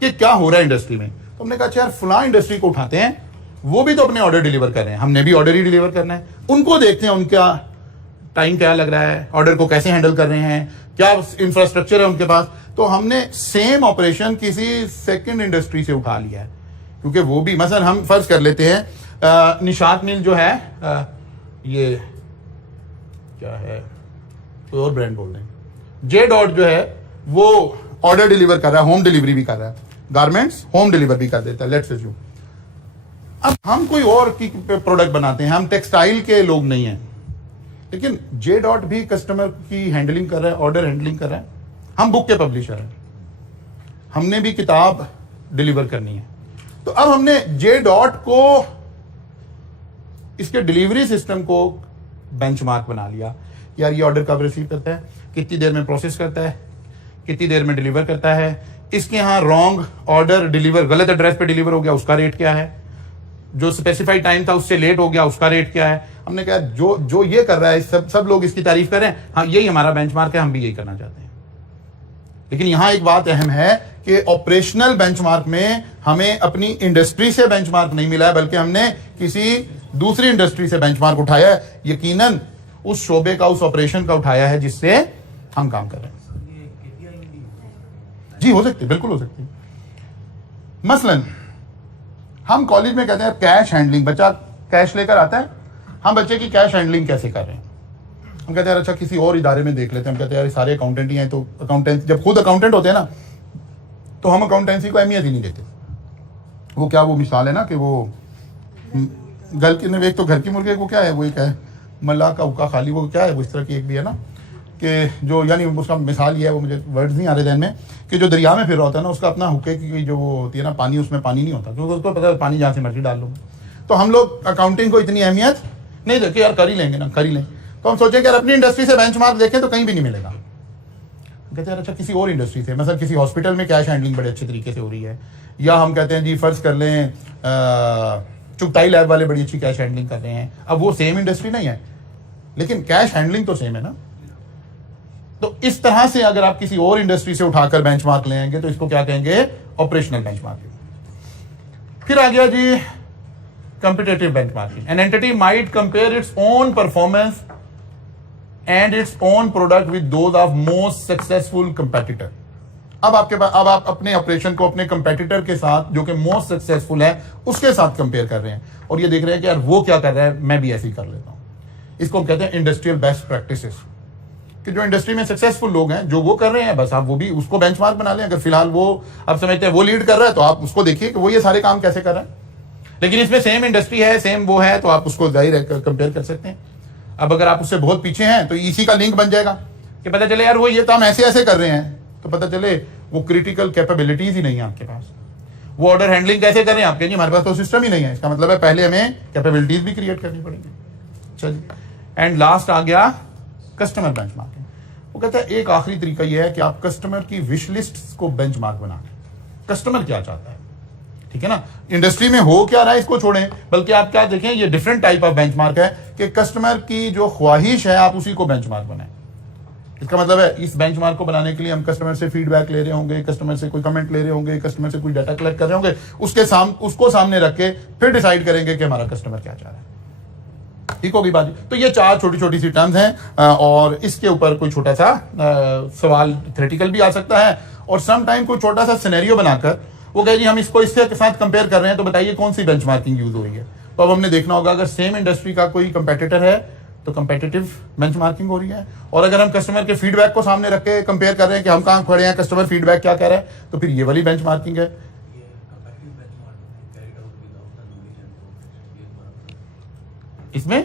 कि क्या हो रहा है इंडस्ट्री में। तो हमने कहा यार फलां इंडस्ट्री को उठाते हैं, वो भी तो अपने ऑर्डर डिलीवर कर रहे हैं, हमने भी ऑर्डर ही डिलीवर करना है, उनको देखते हैं उनका टाइम क्या लग रहा है, ऑर्डर को कैसे हैंडल कर रहे हैं, क्या इंफ्रास्ट्रक्चर है उनके पास। तो हमने सेम ऑपरेशन किसी सेकंड इंडस्ट्री से उठा लिया है, क्योंकि वो भी, मसलन हम फर्ज कर लेते हैं निशात मिल जो है, ये क्या है, कोई और ब्रांड बोल रहे हैं, जे डॉट जो है वो ऑर्डर डिलीवर कर रहा है, होम डिलीवरी भी कर रहा है, गारमेंट्स होम डिलीवर भी कर देता है, लेट्स अज्यूम। अब हम कोई और की प्रोडक्ट बनाते हैं, हम टेक्सटाइल के लोग नहीं हैं, लेकिन जे डॉट भी कस्टमर की हैंडलिंग कर रहा है, ऑर्डर हैंडलिंग कर रहा है। हम बुक के पब्लिशर हैं, हमने भी किताब डिलीवर करनी है। तो अब हमने जे डॉट को, इसके डिलीवरी सिस्टम को बेंचमार्क बना लिया। यार ये ऑर्डर कब रिसीव करता है, कितनी देर में प्रोसेस करता है, कितनी देर में डिलीवर करता है, इसके यहाँ रॉन्ग ऑर्डर डिलीवर, गलत एड्रेस पे डिलीवर हो गया उसका रेट क्या है, जो स्पेसिफाइड टाइम था उससे लेट हो गया उसका रेट क्या है। हमने कहा जो ये कर रहा है, सब लोग इसकी तारीफ कर रहे हैं, हाँ यही हमारा बेंचमार्क है, हम भी यही करना चाहते हैं। लेकिन यहां एक बात अहम है कि ऑपरेशनल बेंचमार्क में हमें अपनी इंडस्ट्री से बेंचमार्क नहीं मिला है, बल्कि हमने किसी दूसरी इंडस्ट्री से बेंचमार्क उठाया है, यकीनन उस शोबे का, उस ऑपरेशन का उठाया है जिससे हम काम कर रहे हैं। जी हो सकती है, बिल्कुल हो सकती है। मसलन हम कॉलेज में कहते हैं कैश हैंडलिंग, बच्चा कैश लेकर आता है, हम बच्चे की कैश हैंडलिंग कैसे कर रहे हैं। हम कहते हैं अच्छा किसी और इदारे में देख लेते हैं। हम कहते हैं यार सारे अकाउंटेंट ही हैं, तो अकाउंटेंट, जब खुद अकाउंटेंट होते हैं ना, तो हम अकाउंटेंसी को अहमियत ही नहीं देते। वो क्या, वो मिसाल है ना कि वो एक तो घर की मुर्गे को क्या है, वो एक है मल्ला का उका खाली, वो क्या है, वो इस तरह की एक भी है ना, कि जो, यानी उसका मिसाल ये है, वो मुझे वर्ड्स नहीं आ रहे ध्यान में, कि जो दरिया में फिर रहा होता है ना, उसका अपना हुक्के की जो वो होती है ना पानी, उसमें पानी नहीं होता, क्योंकि उसको पता है पानी जहाँ से मर्जी डाल लो। तो हम लोग अकाउंटिंग को इतनी अहमियत नहीं देते, यार कर ही लेंगे ना, कर ही लें। तो हम सोचे कि यार अपनी इंडस्ट्री से बेंचमार्क देखें तो कहीं भी नहीं मिलेगा। कहते हैं अच्छा किसी और इंडस्ट्री से, मतलब किसी हॉस्पिटल में कैश हैंडलिंग बड़े अच्छे तरीके से हो रही है, या हम कहते हैं जी फर्ज कर लें चुगताई लैब वाले बड़ी अच्छी कैश हैंडलिंग कर रहे हैं। अब वो सेम इंडस्ट्री नहीं है, लेकिन कैश हैंडलिंग तो सेम है ना। तो इस तरह से अगर आप किसी और इंडस्ट्री से उठाकर बेंचमार्क लेंगे तो इसको क्या कहेंगे, ऑपरेशनल बेंचमार्किंग। फिर आ गया जी competitive benchmarking. An entity might compare its own performance and its own product with those of most successful competitor. अब आप अपने ऑपरेशन को अपने कंपेटिटर के साथ, जो कि मोस्ट सक्सेसफुल है, उसके साथ कंपेयर कर रहे हैं और ये देख रहे हैं कि यार वो क्या कर रहा है, मैं भी ऐसे ही कर लेता हूं। इसको हम कहते हैं इंडस्ट्रियल बेस्ट प्रैक्टिसेस, कि जो इंडस्ट्री में सक्सेसफुल लोग हैं, जो वो कर रहे हैं, बस आप वो भी उसको बेंचमार्क बना लें। अगर फिलहाल वो आप समझते हैं वो लीड कर रहा है, तो आप उसको देखिए कि वो ये सारे काम कैसे कर रहा है। लेकिन इसमें सेम इंडस्ट्री है, सेम वो है, तो आप उसको जाहिर कंपेयर कर सकते हैं। अब अगर आप उससे बहुत पीछे हैं तो इसी का लिंक बन जाएगा कि पता चले यार वो ये काम ऐसे ऐसे कर रहे हैं, तो पता चले वो क्रिटिकल कैपेबिलिटीज ही नहीं है आपके पास। वो ऑर्डर हैंडलिंग कैसे करें, आप कहेंगे हमारे पास तो सिस्टम ही नहीं है। इसका मतलब है पहले हमें कैपेबिलिटीज भी क्रिएट करनी पड़ेगी। चलिए, एंड लास्ट आ गया कस्टमर बेंचमार्किंग। वो कहता है एक आखिरी तरीका यह है कि आप कस्टमर की विश लिस्ट को बेंचमार्क बना लें। कस्टमर क्या चाहता है, ठीक है ना, इंडस्ट्री में हो क्या रहा है इसको छोड़ें, बल्कि आप क्या देखें, ये डिफरेंट टाइप ऑफ बेंचमार्क है कि कस्टमर की जो ख्वाहिश है आप उसी को बेंचमार्क बनाएं। इसका मतलब है इस बेंचमार्क को बनाने के लिए हम कस्टमर से फीडबैक ले रहे होंगे, कस्टमर से कोई कमेंट ले रहे होंगे, कस्टमर से कोई डाटा कलेक्ट कर रहे होंगे, उसको सामने रख के फिर डिसाइड करेंगे कि हमारा कस्टमर क्या चाह रहा है। ठीक होगी बात। तो ये 4 छोटी छोटी सी टर्म्स हैं और इसके ऊपर कोई छोटा सा सवाल थ्योरेटिकल भी आ सकता है और सम टाइम कोई छोटा सा सिनेरियो बनाकर वो कहे जी हम इसको इसके साथ कंपेयर कर रहे हैं तो बताइए कौन सी बेंचमार्किंग यूज हो रही है। तो अब हमने देखना होगा अगर सेम इंडस्ट्री का कोई कंपेटिटर है तो कंपेटिटिव बेंचमार्किंग हो रही है, और अगर हम कस्टमर के फीडबैक को सामने रख के कंपेयर कर रहे हैं कि हम कहाँ खड़े हैं, कस्टमर फीडबैक क्या कह रहा है, तो फिर ये वाली बेंचमार्किंग है। इसमें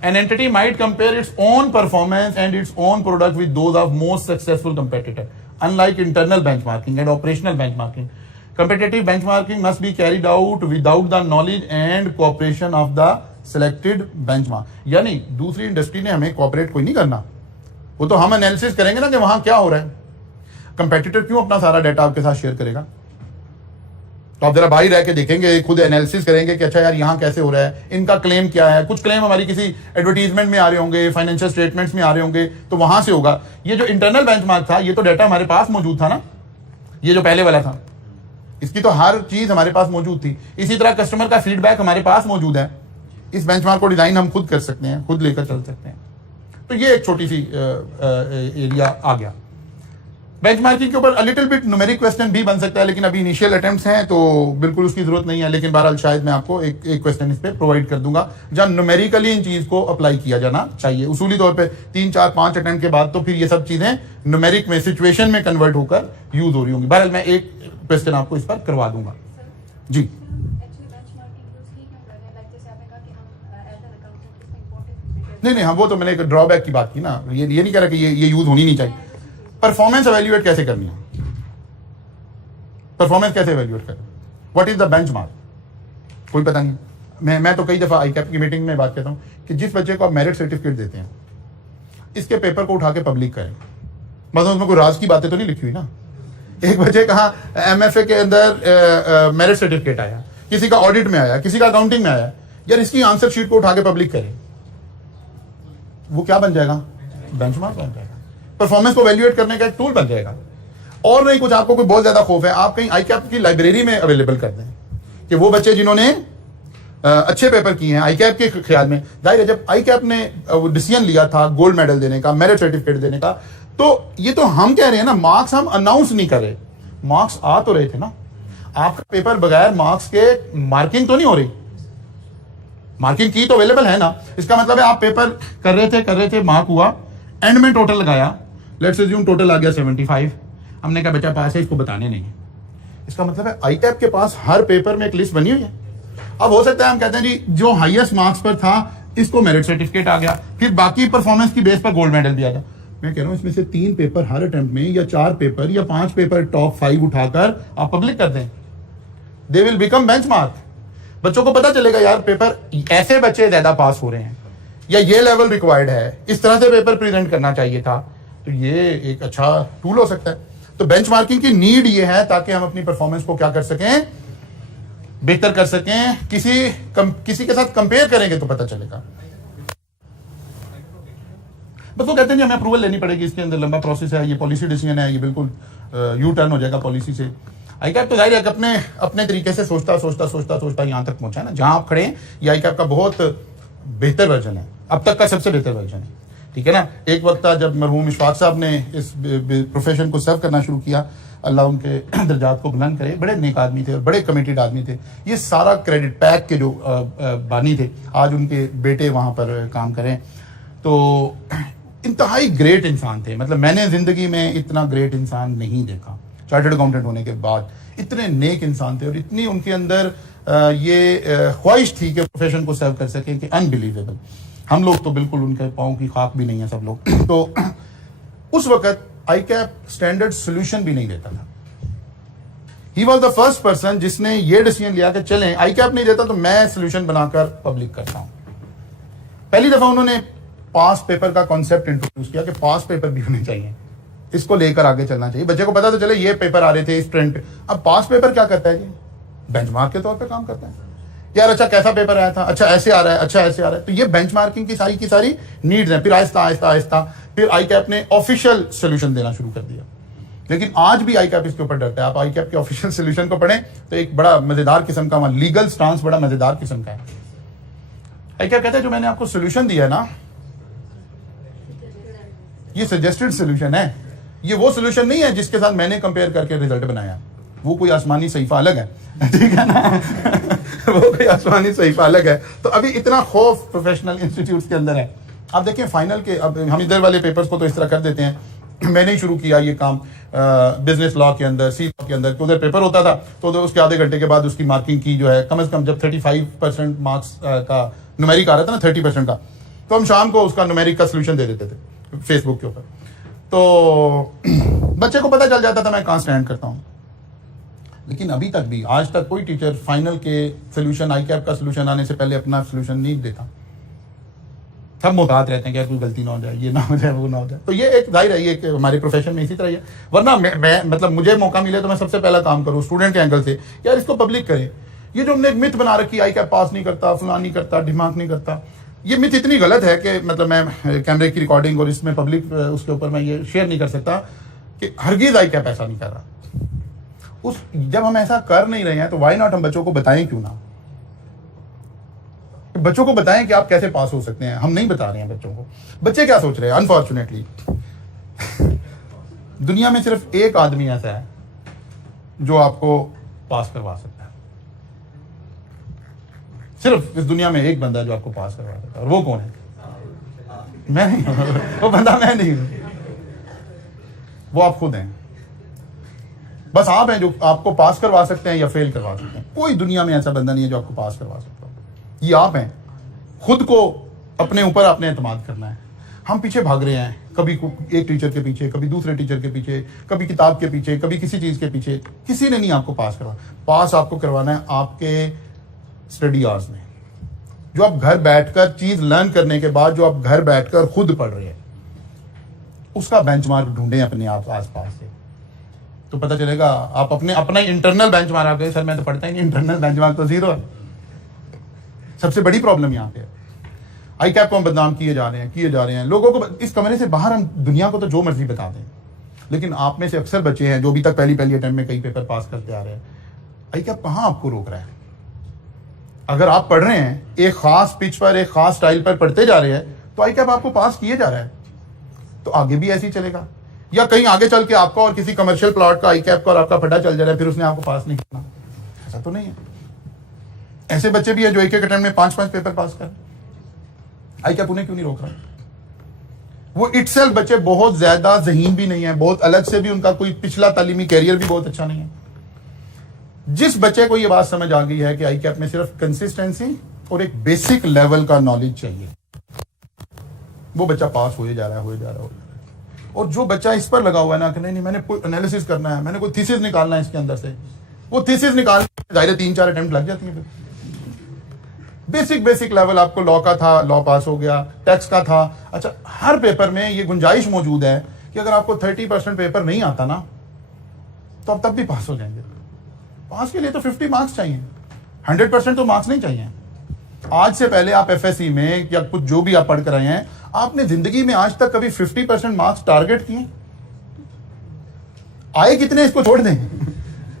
an entity might compare its own performance and its own product with those of most successful competitor, unlike internal benchmarking and operational benchmarking. Competitive benchmarking must be carried out without the knowledge and cooperation of the selected benchmark. यानी दूसरी industry ने हमें cooperate कोई नहीं करना, वो तो हम एनालिसिस करेंगे ना कि वहां क्या हो रहा है। कंपेटिटर क्यों अपना सारा डाटा आपके साथ शेयर करेगा? तो आप जरा बाहर रह के देखेंगे, खुद एनालिसिस करेंगे कि अच्छा यार यहाँ कैसे हो रहा है, इनका क्लेम क्या है। कुछ क्लेम हमारी किसी एडवर्टीजमेंट में आ रहे होंगे, फाइनेंशियल स्टेटमेंट्स में आ रहे होंगे, तो वहां से होगा। ये जो इंटरनल बेंचमार्क था, ये तो डाटा हमारे पास मौजूद था ना, ये जो पहले वाला था, इसकी तो हर चीज हमारे पास मौजूद थी। इसी तरह कस्टमर का फीडबैक हमारे पास मौजूद है। इस बेंचमार्क को डिजाइन हम खुद कर सकते हैं, खुद लेकर चल सकते हैं। तो ये एक छोटी सी एरिया आ गया। बेंचमार्किंग के ऊपर लिटिल बिट न्यूमेरिक क्वेश्चन भी बन सकता है, लेकिन अभी इनिशियल अटेम्प्ट्स हैं तो बिल्कुल उसकी जरूरत नहीं है। लेकिन बहरहाल शायद मैं आपको एक क्वेश्चन इस पे प्रोवाइड कर दूंगा जहां न्यूमेरिकली इन चीज को अप्लाई किया जाना चाहिए। उसूली तौर पे 3, 4, 5 अटेम्प्ट के बाद तो फिर ये सब चीजें न्यूमेरिक में, सिचुएशन में कन्वर्ट होकर यूज हो रही होंगी। बहरहाल मैं एक क्वेश्चन आपको इस पर करवा दूंगा जी। नहीं, हम वो तो मैंने एक ड्रॉबैक की बात की ना, ये नहीं कह रहा कि ये यूज होनी नहीं चाहिए। परफॉर्मेंस एवेल्युएट कैसे करनी है, परफॉर्मेंस कैसे एवेल्युएट करनी, व्हाट इज द बेंचमार्क, कोई पता नहीं। मैं तो कई दफा आईकैप की मीटिंग में बात कहता हूँ कि जिस बच्चे को आप मेरिट सर्टिफिकेट देते हैं, इसके पेपर को उठा के पब्लिक करें। मतलब उसमें कोई राज की बातें तो नहीं लिखी हुई ना। एक बच्चे कहा MFA के अंदर मेरिट सर्टिफिकेट आया, किसी का ऑडिट में आया, किसी का अकाउंटिंग में आया, यार इसकी आंसर शीट को उठा के पब्लिक करें, वो क्या बन जाएगा, बेंचमार्क बन जाएगा, परफॉर्मेंस को वैल्यूएट करने का एक टूल बन जाएगा। और नहीं कुछ, आपको कोई बहुत ज्यादा खौफ है, आप कहीं आईकैप की लाइब्रेरी में अवेलेबल कर दें कि वो बच्चे जिन्होंने अच्छे पेपर किए हैं आईकैप के ख्याल में, जाहिर है जब आईकैप ने डिसीजन लिया था गोल्ड मेडल देने का, मेरिट सर्टिफिकेट देने का, तो ये तो हम कह रहे हैं ना, मार्क्स हम अनाउंस नहीं कर रहे, मार्क्स आ तो रहे थे ना। आपका पेपर बगैर मार्क्स के मार्किंग तो नहीं हो रही, मार्किंग की तो अवेलेबल है ना। इसका मतलब है आप पेपर कर रहे थे, मार्क हुआ, एंड में टोटल लगाया, लेट्स अज्यूम टोटल आ गया 75, हमने कहा बच्चा पास है, इसको बताने नहीं। इसका मतलब है आईकैप के पास हर पेपर में एक लिस्ट बनी हुई है। अब हो सकता है हम कहते हैं जी जो हाईएस्ट मार्क्स पर था इसको मेरिट सर्टिफिकेट आ गया, फिर बाकी परफॉर्मेंस की बेस पर गोल्ड मेडल भी आ गया। मैं कह रहा हूं इसमें से 3 पेपर हर अटेम्प्ट में, या 4 पेपर या 5 पेपर टॉप 5 उठाकर आप पब्लिक कर दें, दे विल बिकम बेंचमार्क। बच्चों को पता चलेगा यार पेपर ऐसे बच्चे ज्यादा पास हो रहे हैं, या ये लेवल रिक्वायर्ड है, इस तरह से पेपर प्रेजेंट करना चाहिए था। तो ये एक अच्छा टूल हो सकता है। तो बेंचमार्किंग की नीड ये है ताकि हम अपनी परफॉर्मेंस को क्या कर सकें, बेहतर कर सकें। किसी के साथ कंपेयर करेंगे तो पता चलेगा। बस वो कहते हैं हमें अप्रूवल लेनी पड़ेगी, इसके अंदर लंबा प्रोसेस है, ये पॉलिसी डिसीजन है, ये बिल्कुल यू टर्न हो जाएगा पॉलिसी से। आईकैप तो जाहिर है अपने तरीके से सोचता यहाँ तक पहुंचा है ना जहां आप खड़े हैं। ये आईकैप का बहुत बेहतर वर्जन है, अब तक का सबसे बेहतर वर्जन है, ठीक है ना। एक वक्त था जब मरहूम इशफाक साहब ने इस प्रोफेशन को सर्व करना शुरू किया, अल्लाह उनके दर्जात को बुलंद करे, बड़े नेक आदमी थे और बड़े कमिटेड आदमी थे। ये सारा क्रेडिट पैक के जो बानी थे, आज उनके बेटे वहां पर काम करें, तो इंतहाई ग्रेट इंसान थे। मतलब मैंने जिंदगी में इतना ग्रेट इंसान नहीं देखा, चार्टर्ड अकाउंटेंट होने के बाद इतने नेक इंसान थे और इतनी उनके अंदर ये ख्वाहिश थी कि प्रोफेशन को सर्व कर सके कि अनबिलीवेबल। हम लोग तो बिल्कुल उनके पाँव की खाक भी नहीं है सब लोग। तो उस वक्त आईकैप स्टैंडर्ड सोल्यूशन भी नहीं देता था। He was the first person जिसने ये डिसीजन लिया कि चलें आईकैप नहीं देता तो मैं सोल्यूशन बनाकर पब्लिक करता हूं। पहली दफा उन्होंने पास पेपर का कॉन्सेप्ट इंट्रोड्यूस किया कि पास पेपर भी होने चाहिए, इसको लेकर आगे चलना चाहिए। बच्चे को पता तो चले ये पेपर आ रहे थे इस ट्रेंड पे। अब पास पेपर क्या करता है जी, बेंचमार्क के तौर पे काम करता है। यार अच्छा कैसा पेपर आया था, अच्छा ऐसे आ रहा है, अच्छा ऐसे आ रहा है। तो ये बेंचमार्किंग की सारी नीड्स हैं। फिर आहिस्ता आहिस्ता फिर आईकैप ने ऑफिशियल सोल्यूशन देना शुरू कर दिया। लेकिन आज भी आईकैप इसके ऊपर डरता है। आप आईकैप के ऑफिशियल सोल्यूशन को पढ़ें तो एक बड़ा मजेदार किस्म का लीगल स्टांस बड़ा मजेदार किस्म का है। क्या कहता है जो मैंने आपको सोल्यूशन दिया है ना, ये सजेस्टेड सोल्यूशन है, ये वो सोल्यूशन नहीं है जिसके साथ मैंने कंपेयर करके रिजल्ट बनाया, वो कोई आसमानी सहीफा अलग है, ठीक है ना वो कोई आसमानी सहीफा अलग है। तो अभी इतना खौफ प्रोफेशनल इंस्टीट्यूट के अंदर है। आप देखें फाइनल के, अब हम इधर वाले पेपर्स को तो इस तरह कर देते हैं, मैंने ही शुरू किया ये काम बिजनेस लॉ के अंदर, सी लॉ के अंदर, तो उधर पेपर होता था तो उसके आधे घंटे के बाद उसकी मार्किंग की जो है कम से कम, जब 35% मार्क्स का न्यूमेरिक आ रहा था ना 30% का, तो हम शाम को उसका न्यूमेरिक का सोल्यूशन दे देते थे फेसबुक के ऊपर, तो बच्चे को पता चल जाता था मैं कहाँ स्टैंड करता हूँ। लेकिन अभी तक भी, आज तक कोई टीचर फाइनल के सोल्यूशन, आई कैप का सोल्यूशन आने से पहले अपना सोल्यूशन नहीं देता। सब मुहतात रहते हैं कि यार कोई गलती ना हो जाए, ये ना हो जाए, वो ना हो जाए। तो ये एक जाहिर है, ये कि हमारे प्रोफेशन में इसी तरह ही है। वरना मैं मतलब मुझे मौका मिले तो मैं सबसे पहला काम करूँ स्टूडेंट के एंगल से, यार इसको पब्लिक करें। ये जो हमने एक मिथ बना रखी, आई कैप पास नहीं करता, फलान नहीं करता, दिमाग नहीं करता, ये मिथ इतनी गलत है कि मतलब मैं कैमरे की रिकॉर्डिंग और इसमें पब्लिक उसके ऊपर मैं ये शेयर नहीं कर सकता कि हरगिज आई कैप ऐसा नहीं कर रहा। जब हम ऐसा कर नहीं रहे हैं तो वाई नॉट हम बच्चों को बताएं क्यों ना, बच्चों को बताएं कि आप कैसे पास हो सकते हैं। हम नहीं बता रहे हैं बच्चों को। बच्चे क्या सोच रहे हैं, अनफॉर्चुनेटली दुनिया में सिर्फ एक आदमी ऐसा है जो आपको पास करवा सकता है। सिर्फ इस दुनिया में एक बंदा जो आपको पास करवा सकता है, और वो कौन है? मैं नहीं हूं वो बंदा, मैं नहीं हूं, वो आप खुद हैं। बस आप हैं जो आपको पास करवा सकते हैं या फेल करवा सकते हैं। कोई दुनिया में ऐसा बंदा नहीं है जो आपको पास करवा सकता हो। ये आप हैं। खुद को अपने ऊपर आपने एतमाद करना है। हम पीछे भाग रहे हैं, कभी एक टीचर के पीछे, कभी दूसरे टीचर के पीछे, कभी किताब के पीछे, कभी किसी चीज के पीछे। किसी ने नहीं आपको पास करवाना। पास आपको करवाना है आपके स्टडी आवर्स में, जो आप घर बैठकर चीज लर्न करने के बाद जो आप घर बैठकर खुद पढ़ रहे हैं, उसका बेंचमार्क ढूंढें अपने आप आसपास से, तो पता चलेगा। आप अपना इंटरनल बेंचमार्क, आप कहें सर मैं तो पढ़ता ही नहीं, इंटरनल बेंचमार्क तो जीरो है। सबसे बड़ी प्रॉब्लम यहाँ पे है। आई कैप को हम बदनाम किए जा रहे हैं लोगों को। इस कमरे से बाहर हम दुनिया को तो जो मर्जी बता दें, लेकिन आप में से अक्सर बच्चे हैं जो अभी तक पहली अटेम्प्ट में कई पेपर पास करते आ रहे हैं। आई कैप कहाँ आपको रोक रहा है? अगर आप पढ़ रहे हैं, एक खास पिच पर, एक खास स्टाइल पर पढ़ते जा रहे हैं, तो आई कैप आपको पास किए जा रहा है, तो आगे भी ऐसे ही चलेगा। या कहीं आगे चल के आपका और किसी कमर्शियल प्लॉट का आई कैप का और आपका फटा चल जा रहा है, फिर उसने आपको पास नहीं करना, ऐसा तो नहीं है। ऐसे बच्चे भी हैं जो एक अटेम्प्ट में 5-5 पेपर पास कर। आई कैप उन्हें क्यों नहीं रोक रहा? वो इटसेल्फ बच्चे बहुत ज्यादा ज़हीन भी नहीं है, बहुत अलग से भी उनका कोई पिछला तालीमी कैरियर भी बहुत अच्छा नहीं है। जिस बच्चे को ये बात समझ आ गई है कि आई कैप में सिर्फ कंसिस्टेंसी और एक बेसिक लेवल का नॉलेज चाहिए, वो बच्चा पास हो जा रहा है। और जो बच्चा इस पर लगा हुआ है ना कि नहीं मैंने कोई एनालिसिस करना है, मैंने कोई थीसिस निकालना है इसके अंदर से, वो थीसिस निकालने जाहिर 3-4 अटेम्प्ट लग जाती है। बेसिक लेवल आपको लॉ का था, लॉ पास हो गया, टैक्स का था। अच्छा, हर पेपर में ये गुंजाइश मौजूद है कि अगर आपको 30% पेपर नहीं आता ना, तो आप तब भी पास हो जाएंगे। पास के लिए तो 50 मार्क्स चाहिए, 100% तो मार्क्स नहीं चाहिए। आज से पहले आप एफएससी में या कुछ जो भी आप पढ़ कर आए हैं, आपने जिंदगी में आज तक कभी 50% मार्क्स टारगेट किए? आए कितने इसको छोड़ दें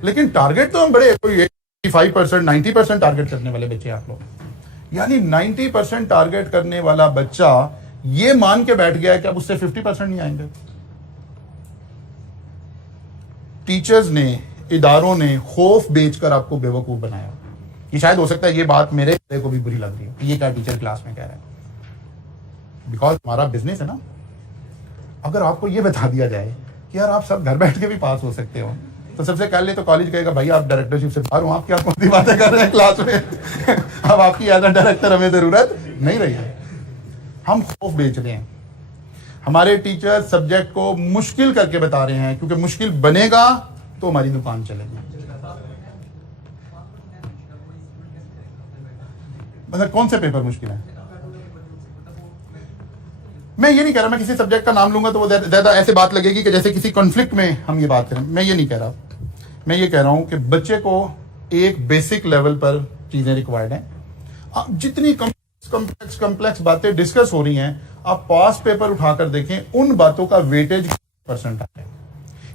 लेकिन टारगेट तो हम बड़े, कोई 85%, 90% टारगेट करने वाले बच्चे आप लोग। यानी 90% टारगेट करने वाला बच्चा ये मान के बैठ गया है कि अब उससे 50% नहीं आएंगे। टीचर्स ने, इदारों ने खौफ बेचकर आपको बेवकूफ बनाया। ये शायद हो सकता है ये बात मेरे को भी बुरी लग रही है, ये क्या टीचर क्लास में कह रहा है, बिकॉज हमारा बिजनेस है ना। अगर आपको ये बता दिया जाए कि यार आप सब घर बैठ के भी पास हो सकते हो, तो सबसे पहले तो कॉलेज कहेगा भाई आप डायरेक्टरशिप से बाहर हो, आप क्या कौन सी बातें कर रहे हैं क्लास में अब आपकी एज अ डायरेक्टर हमें जरूरत नहीं रही है। हम खौफ बेच रहे हैं। हमारे टीचर सब्जेक्ट को मुश्किल करके बता रहे हैं, क्योंकि मुश्किल बनेगा तो हमारी दुकान चलेगी। मतलब कौन से पेपर मुश्किल है? मैं ये नहीं कह रहा, मैं किसी सब्जेक्ट का नाम लूंगा तो वो ज्यादा ऐसे बात लगेगी कि जैसे किसी कॉन्फ्लिक्ट में हम ये बात करें। मैं ये नहीं कह रहा। मैं ये कह रहा हूं कि बच्चे को एक बेसिक लेवल पर चीजें रिक्वायर्ड हैं। जितनी कॉम्प्लेक्स बातें डिस्कस हो रही हैं, आप पास पेपर उठाकर देखें, उन बातों का वेटेज % है।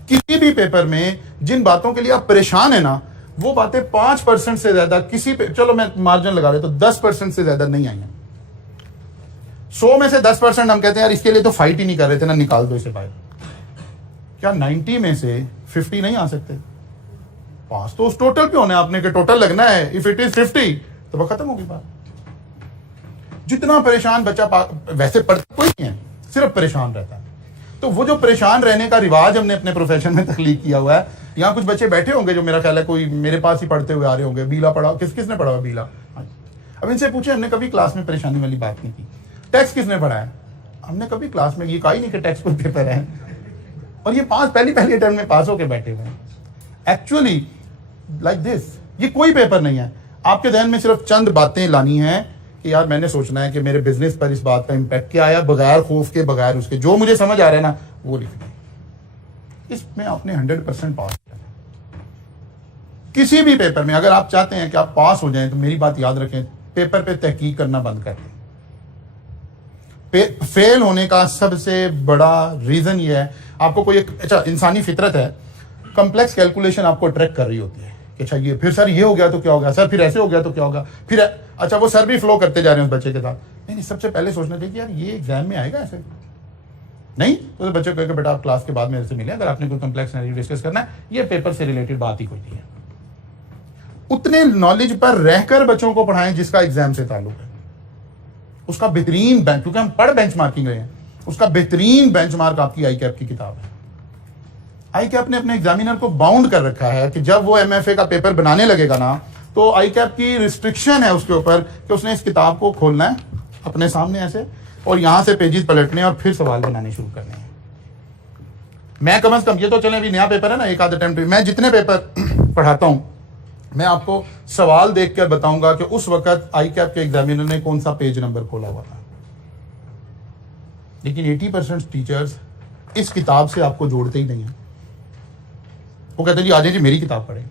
किसी भी पेपर में जिन बातों के लिए आप परेशान है ना, वो बातें 5% से ज्यादा किसी पे, चलो मैं मार्जिन लगा रहा तो 10% से ज्यादा नहीं आई हैं। 100 में से 10% हम कहते हैं यार इसके लिए तो फाइट ही नहीं कर रहे थे ना, निकाल दो इसे बाहर। क्या 90 में से 50 नहीं आ सकते? पास तो उस टोटल पे होने आपने के टोटल लगना है। इफ इट इज 50 तो वो खत्म होगी बात। जितना परेशान बच्चा वैसे पढ़ता कोई नहीं है, सिर्फ परेशान रहता है। तो वो जो परेशान रहने का रिवाज हमने अपने प्रोफेशन में तख्लीक किया हुआ है। यहाँ कुछ बच्चे बैठे होंगे जो मेरा ख्याल है कोई मेरे पास ही पढ़ते हुए आ रहे होंगे। बीला पढ़ा, किसने पढ़ा हुआ बीला? अब इनसे पूछे, हमने कभी क्लास में परेशानी वाली बात नहीं की। टैक्स किसने पढ़ा है? हमने कभी क्लास में ये कहा ही नहीं कि टैक्स कोई पेपर है। और ये पहली अटेम्प्ट में पास होके बैठे हुए हैं। एक्चुअली लाइक दिस, ये कोई पेपर नहीं है। आपके ध्यान में सिर्फ चंद बातें लानी है कि यार मैंने सोचना है कि मेरे बिजनेस पर इस बात का इंपैक्ट क्या आया, बगैर खौफ के, बगैर उसके, जो मुझे समझ आ रहा है ना वो लिखना। इसमें आपने 100% पास करना। किसी भी पेपर में अगर आप चाहते हैं कि आप पास हो जाएं तो मेरी बात याद रखें, पेपर पे तहकीक करना बंद कर दें। फेल होने का सबसे बड़ा रीजन ये है, आपको कोई अच्छा इंसानी फितरत है, कॉम्प्लेक्स कैलकुलेशन आपको अट्रैक्ट कर रही होती है कि अच्छा ये फिर सर ये हो गया तो क्या होगा, सर फिर ऐसे हो गया तो क्या होगा, फिर अच्छा वो सर भी फ्लो करते जा रहे हैं उस बच्चे के साथ। नहीं, सबसे पहले सोचना चाहिए कि यार ये एग्जाम में आएगा ऐसे। नहीं तो बच्चे को कहेगा बेटा आप क्लास के बाद मेरे से मिले, अगर आपने कोई कॉम्प्लेक्स सिनेरियो डिस्कस करना है, ये पेपर से रिलेटेड बात ही कोई नहीं है। उतने नॉलेज पर रहकर बच्चों को पढ़ाएं जिसका एग्जाम से ताल्लुक है। उसका बेहतरीन बेंच, क्योंकि हम पढ़ बेंचमार्किंग रहे हैं, उसका बेहतरीन बेंचमार्क आपकी आईकैप की किताब है। आईकैप ने अपने एग्जामिनर को बाउंड कर रखा है कि जब वो एमएफए का पेपर बनाने लगेगा ना, तो आईकैप की रिस्ट्रिक्शन है उसके ऊपर कि उसने इस किताब को खोलना है अपने सामने ऐसे, और यहां से पेजेस पलटने और फिर सवाल बनाने शुरू करने हैं। मैं कम से कम, ये तो चले अभी नया पेपर है ना, एक आध अटेम्प्ट, मैं जितने पेपर पढ़ाता हूं मैं आपको सवाल देख कर बताऊंगा कि उस वक्त आईकैप के एग्जामिनर ने कौन सा पेज नंबर खोला हुआ था। लेकिन 80% टीचर्स इस किताब से आपको जोड़ते ही नहीं है। वो कहते हैं जी आ जाइए जी मेरी किताब पढ़े,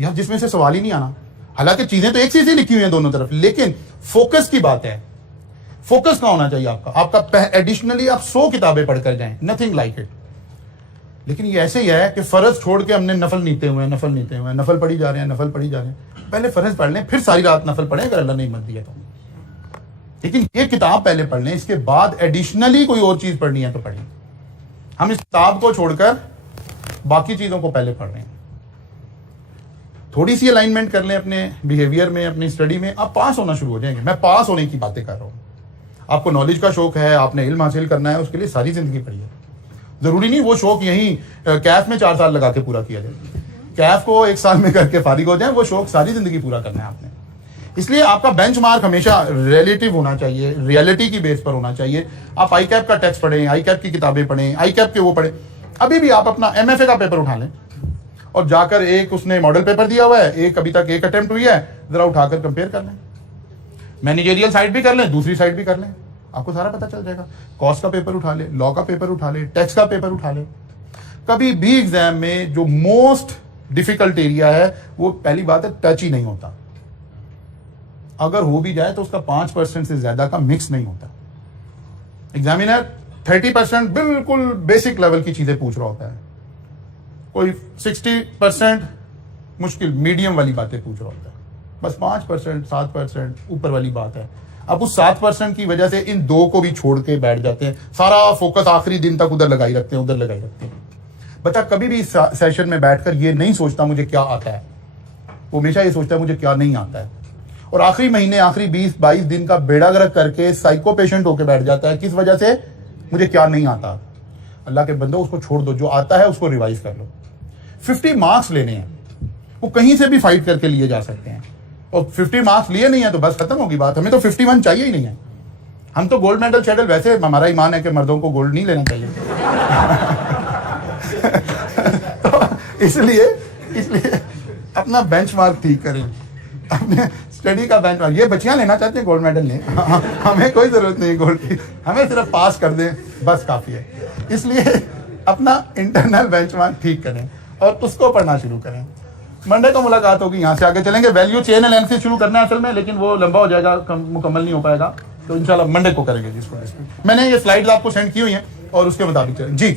यार जिसमें से सवाल ही नहीं आना। हालांकि चीजें तो एक सी लिखी हुई हैं दोनों तरफ, लेकिन फोकस की बात है। फोकस कहाँ होना चाहिए आपका एडिशनली आप 100 किताबें पढ़कर जाएं, नथिंग लाइक इट। लेकिन ये ऐसे ही है कि फर्ज छोड़ के हमने नफल नीते हुए नफल पढ़ी जा रहे हैं, नफल पढ़ी जा रहे हैं। पहले फर्ज पढ़ लें, फिर सारी रात नफल पढ़ें अगर अल्लाह ने हिम्मत दिया तो। लेकिन ये किताब पहले पढ़ लें, इसके बाद एडिशनली कोई और चीज पढ़नी है तो पढ़ें। हम इस किताब को छोड़कर बाकी चीजों को पहले पढ़ रहे हैं। थोड़ी सी अलाइनमेंट कर लें अपने बिहेवियर में, अपनी स्टडी में, आप पास होना शुरू हो जाएंगे। मैं पास होने की बातें कर रहा हूं। आपको नॉलेज का शौक है, आपने इल्म हासिल करना है, उसके लिए सारी जिंदगी पढ़िए। जरूरी नहीं वो शौक यहीं कैफ में 4 साल लगा के पूरा किया जाए, कैफ को 1 साल में करके फारिग हो जाए, वो शौक सारी जिंदगी पूरा करना है आपने। इसलिए आपका बेंचमार्क हमेशा रिलेटिव होना चाहिए, रियलिटी की बेस पर होना चाहिए। आप आईकैप का टेक्स्ट पढ़ें, आईकैप की किताबें पढ़ें, आईकैप के वो पढ़ें। अभी भी आप अपना एमएफए का पेपर उठा लें और जाकर, एक उसने मॉडल पेपर दिया हुआ है, एक अभी तक एक अटेम्प्ट हुई है, जरा उठाकर कंपेयर कर लें। मैनेजरियल साइड भी कर लें, दूसरी साइड भी कर लें, आपको सारा पता चल जाएगा। कॉस्ट का पेपर उठा ले, लॉ का पेपर उठा ले, टैक्स का पेपर उठा ले। कभी भी एग्जाम में जो मोस्ट डिफिकल्ट एरिया है वो पहली बात है टच ही नहीं होता। अगर हो भी जाए तो उसका 5% से ज्यादा का मिक्स नहीं होता। एग्जामिनर 30% बिल्कुल बेसिक लेवल की चीजें पूछ रहा होता है, कोई 60% मुश्किल मीडियम वाली बातें पूछ रहा होता है, बस 5% 7% ऊपर वाली बात है। अब उस 7% की वजह से इन 2 को भी छोड़ के बैठ जाते हैं, सारा फोकस आखिरी दिन तक उधर लगाई रखते हैं, उधर लगाई रखते हैं। बच्चा कभी भी सेशन में बैठकर ये नहीं सोचता मुझे क्या आता है, वो हमेशा ये सोचता है मुझे क्या नहीं आता है। और आखिरी महीने, आखिरी 20-22 दिन का बेड़ा गर्क करके साइको पेशेंट होकर बैठ जाता है। किस वजह से? मुझे क्या नहीं आता। अल्लाह के बंदो उसको छोड़ दो, जो आता है उसको रिवाइज कर लो। 50 मार्क्स लेने हैं, वो कहीं से भी फाइट करके लिए जा सकते हैं। और 50 मार्क्स लिए नहीं है तो बस खत्म होगी बात। हमें तो 51 चाहिए ही नहीं है। हम तो गोल्ड मेडल शेडल, वैसे हमारा ईमान है कि मर्दों को गोल्ड नहीं लेना चाहिए। तो इसलिए अपना बेंचमार्क ठीक करें, अपने स्टडी का बेंचमार्क। ये बच्चियां लेना चाहते हैं गोल्ड मेडल लें, हमें कोई जरूरत नहीं गोल्ड की, हमें सिर्फ पास कर दें बस काफी है। इसलिए अपना इंटरनल बेंचमार्क ठीक करें और उसको पढ़ना शुरू करें। मंडे को मुलाकात होगी, यहाँ से आगे चलेंगे। वैल्यू चेन एनालिसिस शुरू करना है असल में, लेकिन वो लंबा हो जाएगा, मुकम्मल नहीं हो पाएगा, तो इंशाल्लाह मंडे को करेंगे जिसको। मैंने ये स्लाइड्स आपको सेंड की हुई हैं और उसके मुताबिक चलें जी।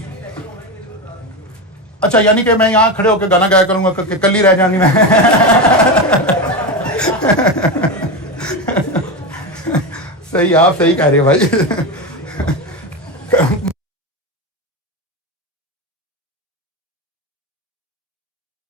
अच्छा, यानी कि मैं यहाँ खड़े होकर गाना गाया करूंगा, कल ही रह जाऊंगी मैं। सही, आप सही कह रहे हो भाई।